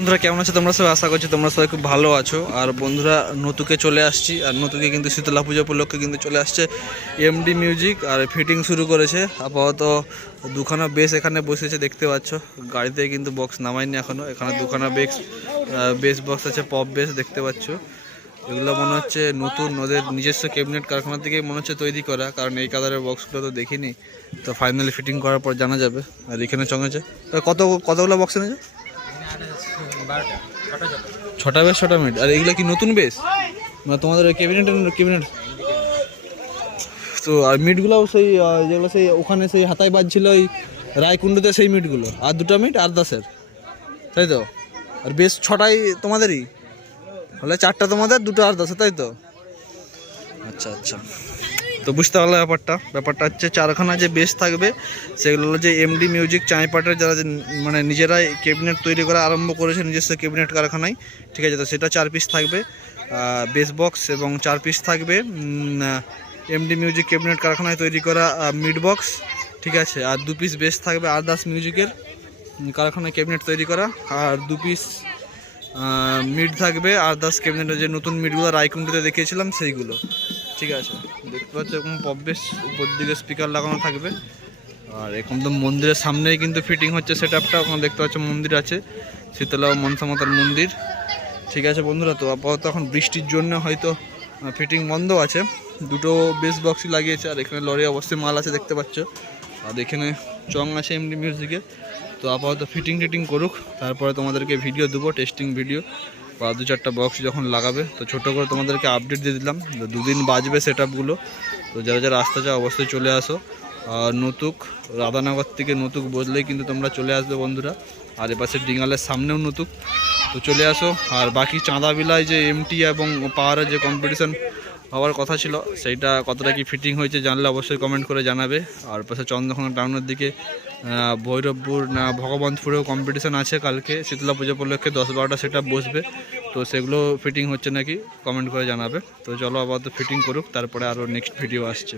বন্ধুরা, কেমন আছো? তোমরা সবাই? আশা করছি তোমরা সবাই খুব ভালো আছো। আর বন্ধুরা, নতুকে চলে আসছি। আর নতুকে কিন্তু শীতলা পুজো উপলক্ষে কিন্তু চলে আসছে এমডি মিউজিক আর ফিটিং শুরু করেছে। আপাতত দুখানা বেস এখানে বসেছে, দেখতে পাচ্ছ। গাড়িতে কিন্তু বক্স নামায়নি এখনও। এখানে দুখানা বেস বেস বক্স আছে পপ বেস দেখতে পাচ্ছ। এগুলো মনে হচ্ছে নতুন, ওদের নিজস্ব ক্যাবিনেট কারখানা থেকে মনে হচ্ছে তৈরি করা। কারণ এই কালারের বক্সগুলো তো দেখিনি। তো ফাইনালি ফিটিং করার পর জানা যাবে। আর এখানে চঙেছে কত, কতগুলো বক্স এনেছে? ছটা বেশ, ছটা মিনিট। আর এগুলো কি নতুন বেশ? মানে তোমাদের ক্যাবিনেট ক্যাবিনেট তো আর মিটগুলোও সেই যেগুলো সেই, ওখানে সেই হাতায় বাজছিল ওই রায়কুণ্ডতে সেই মিটগুলো আর দুটো মিট আর দাসের। তাই তো? আর বেশ ছটাই তোমাদেরই। হলে চারটা তোমাদের, দুটো আর দশে তাই তো? আচ্ছা আচ্ছা। তো বুঝতে পারলে ব্যাপারটা। ব্যাপারটা হচ্ছে চারখানা যে বেস থাকবে, সেগুলো হলো যে এমডি মিউজিক চাঁইপাটের যারা মানে নিজেরাই ক্যাবিনেট তৈরি করা আরম্ভ করেছে নিজস্ব ক্যাবিনেট কারখানায়, ঠিক আছে? তো সেটা চার পিস থাকবে। বেস বক্স এবং চার পিস থাকবে। এমডি মিউজিক ক্যাবিনেট কারখানায় তৈরি করা মিড বক্স ঠিক আছে? আর দু পিস বেস থাকবে আরদাস মিউজিকের কারখানায় ক্যাবিনেট তৈরি করা। আর দু পিস মিড থাকবে আর দাস ক্যাবিনেটের যে নতুন মিডগুলো রায়কুন্ডিতে দেখিয়েছিলাম, সেইগুলো। ঠিক আছে। দেখতে পাচ্ছ, এরকম পপ বেশ উপর দিকে স্পিকার লাগানো থাকবে। আর এখন তো মন্দিরের সামনেই কিন্তু ফিটিং হচ্ছে সেট আপটা ওখানে দেখতে পাচ্ছ মন্দির আছে। শীতলা ও মনসা মন্দির। ঠিক আছে বন্ধুরা, তো আপাতত এখন বৃষ্টির জন্য হয়তো ফিটিং বন্ধ আছে। দুটো বেস বক্সই লাগিয়েছে, আর এখানে লরি অবশ্যই মাল আছে, দেখতে পাচ্ছ। আর এখানে চং আছে এমনি মিউজিকের। তো আপাতত ফিটিং টিটিং করুক, তারপরে তোমাদেরকে ভিডিও দেবো টেস্টিং ভিডিও বা দু চারটা বক্স যখন লাগাবে, তো ছোটো করে তোমাদেরকে আপডেট দিয়ে দিলাম। দুদিন বাজবে সেট তো যারা যারা আসতে চাও অবশ্যই চলে আসো। আর নতুক, রাধানগর থেকে নতুক বদলেই কিন্তু তোমরা চলে আসবে বন্ধুরা। আর এপাশে ডিঙালের সামনেও নতুক। তো চলে আসো। আর বাকি চাঁদা বিলায় যে এমটি এবং পাওয়ারের যে কম্পিটিশন হওয়ার কথা ছিল, সেইটা কতটা কি ফিটিং হয়েছে জানলে অবশ্যই কমেন্ট করে জানাবে। আর পাশে চন্দ্রকোনা টাউনের দিকে ভৈরবপুর, না, ভগবন্তপুরেও কম্পিটিশান আছে কালকে। শীতলা পুজো উপলক্ষে দশ বারোটা সেটা বসবে। তো সেগুলো ফিটিং হচ্ছে নাকি? কমেন্ট করে জানাবে। তো চলো আপাতত ফিটিং করুক, তারপরে আরও নেক্সট ভিডিও আসছে।